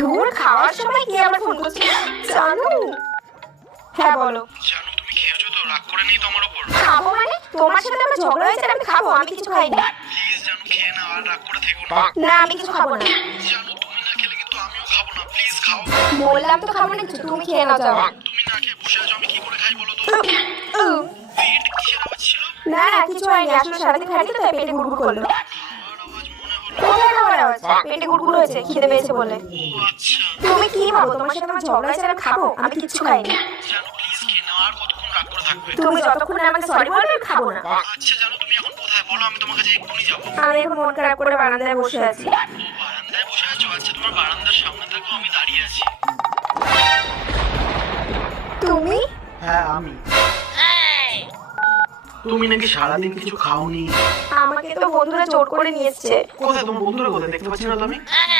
ধুর, খাওয়ার সময় কে আবার ফোন করছে জানু? হ্যাঁ বলো। জানো তুমি খেয়েছো তো? রাগ করে নেই তো আমার উপর? খাবো মানে? তোমার সাথে আমার ঝগড়া হয়েছে আর আমি খাবো? আমি কিছু খাইনি। প্লিজ জানো খেয়ে নাও, আর রাগ করে থেকো না। না, আমি কিছু খাবো না। জানো তুমি না খেলে কিন্তু আমিও খাবো না, প্লিজ খাও। বললাম তো খাবো না কিছু, তুমি খেয়ে নাও যাও। তুমি না খেয়ে বসে আছো, আমি কি করে খাই বলো তো? উম, পেট কিসের আওয়াজ ছিল? না না, কিছু হয়নি, আসলে সারাদিন খাইনি তো তাই পেটে গুড়গুড় করলো। খাওয়ার আওয়াজ মনে হলো। কোথায় খাবার আওয়াজ? পেটে গুড়গুড় হয়েছে, খিদে পেয়েছে বলে। ও আচ্ছা। তুমি কি ভাবো তোমার সাথে আমার ঝগড়া হয়েছে আর আমি খাবো? আমি কিচ্ছু খাইনি। জানো প্লিজ খেয়ে নাও, আর কতক্ষণ রাগ করে থাকবে? তুমি যতক্ষণ না আমাকে সরি বলবে আমি খাবো না। আচ্ছা জানো তুমি এখন কোথায় বলো, আমি তোমার কাছে এক্ষুনি যাবো। আমি এখন মন খারাপ করে বারান্দায় বসে আছি। ও বারান্দায় বসে আছো? আচ্ছা তোমার বারান্দার সামনে থাকো, আমি দাঁড়িয়ে আছি। তুমি? হ্যাঁ আমি। তুমি নাকি সারাদিন কিছু খাওনি? আমাকে তো বন্ধুরা জোর করে নিয়ে এসছে। কোথায় তোমার বন্ধুরা? কোথায় দেখতে পাচ্ছি না তো আমি?